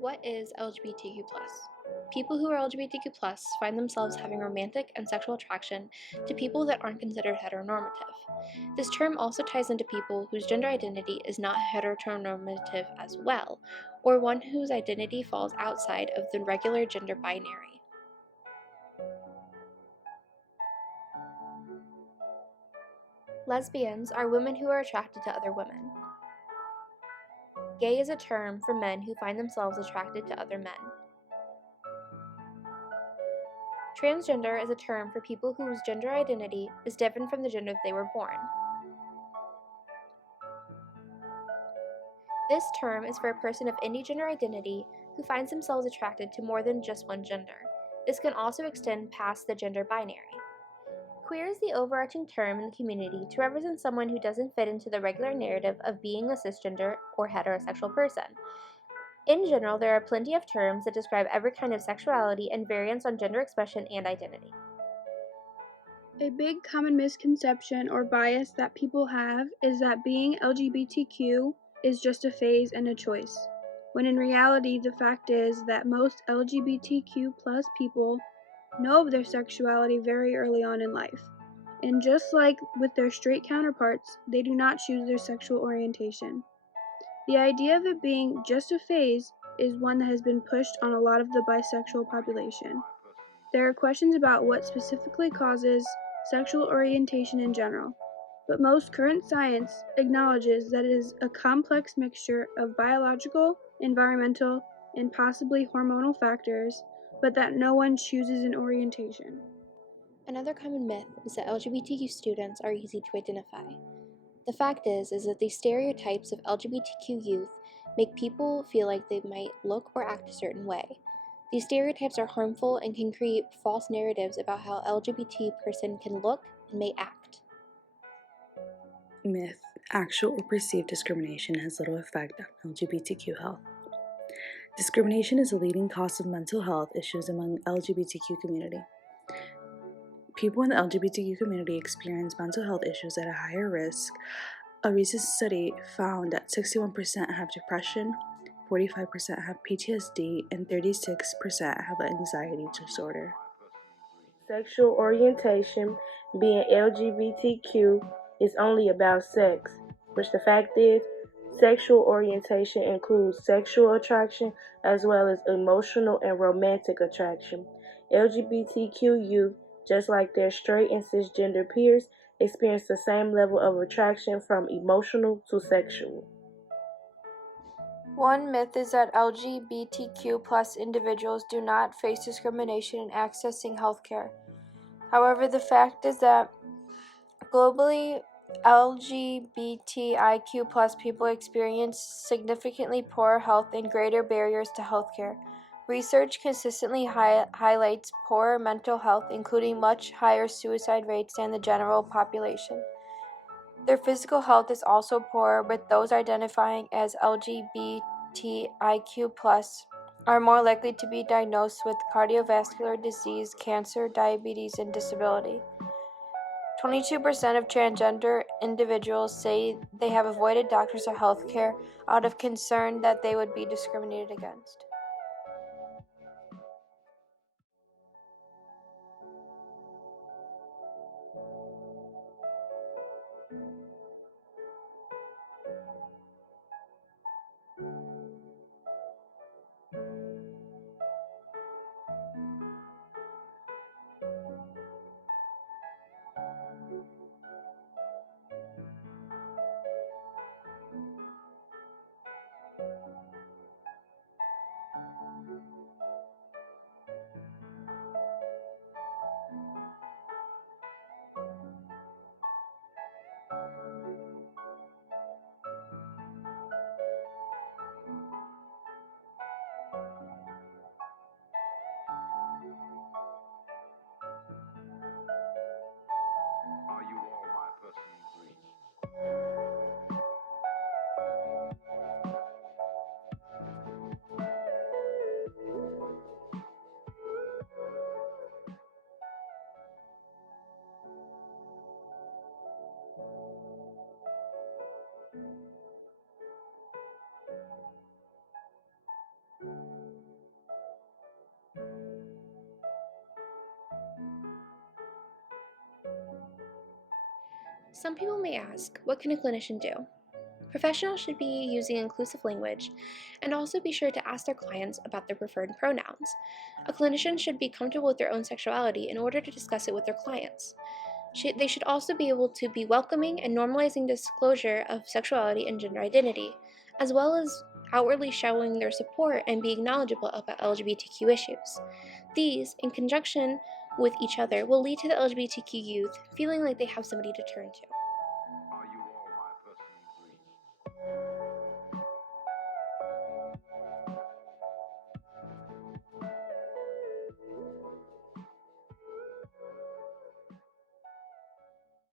What is LGBTQ+? People who are LGBTQ+ find themselves having romantic and sexual attraction to people that aren't considered heteronormative. This term also ties into people whose gender identity is not heteronormative as well, or one whose identity falls outside of the regular gender binary. Lesbians are women who are attracted to other women. Gay is a term for men who find themselves attracted to other men. Transgender is a term for people whose gender identity is different from the gender they were born. This term is for a person of any gender identity who finds themselves attracted to more than just one gender. This can also extend past the gender binary. Queer is the overarching term in the community to represent someone who doesn't fit into the regular narrative of being a cisgender or heterosexual person. In general, there are plenty of terms that describe every kind of sexuality and variance on gender expression and identity. A big common misconception or bias that people have is that being LGBTQ is just a phase and a choice, when in reality the fact is that most LGBTQ+ people know of their sexuality very early on in life. And just like with their straight counterparts, they do not choose their sexual orientation. The idea of it being just a phase is one that has been pushed on a lot of the bisexual population. There are questions about what specifically causes sexual orientation in general, but most current science acknowledges that it is a complex mixture of biological, environmental, and possibly hormonal factors, but that no one chooses an orientation. Another common myth is that LGBTQ students are easy to identify. The fact is that these stereotypes of LGBTQ youth make people feel like they might look or act a certain way. These stereotypes are harmful and can create false narratives about how LGBT person can look and may act. Myth: actual or perceived discrimination has little effect on LGBTQ health. Discrimination is a leading cause of mental health issues among LGBTQ community. People in the LGBTQ community experience mental health issues at a higher risk. A recent study found that 61% have depression, 45% have PTSD, and 36% have an anxiety disorder. Sexual orientation, being LGBTQ, is only about sex, which the fact is, sexual orientation includes sexual attraction as well as emotional and romantic attraction. LGBTQ youth, just like their straight and cisgender peers, experience the same level of attraction from emotional to sexual. One myth is that LGBTQ+ individuals do not face discrimination in accessing healthcare. However, the fact is that globally, LGBTIQ+ people experience significantly poorer health and greater barriers to healthcare. Research consistently highlights poorer mental health, including much higher suicide rates than the general population. Their physical health is also poor, with those identifying as LGBTIQ+ are more likely to be diagnosed with cardiovascular disease, cancer, diabetes, and disability. 22% of transgender individuals say they have avoided doctors or healthcare out of concern that they would be discriminated against. Are you all my personal dreams? Some people may ask, what can a clinician do? Professionals should be using inclusive language and also be sure to ask their clients about their preferred pronouns. A clinician should be comfortable with their own sexuality in order to discuss it with their clients. They should also be able to be welcoming and normalizing disclosure of sexuality and gender identity, as well as outwardly showing their support and being knowledgeable about LGBTQ issues. These, in conjunction with each other, will lead to the LGBTQ youth feeling like they have somebody to turn to.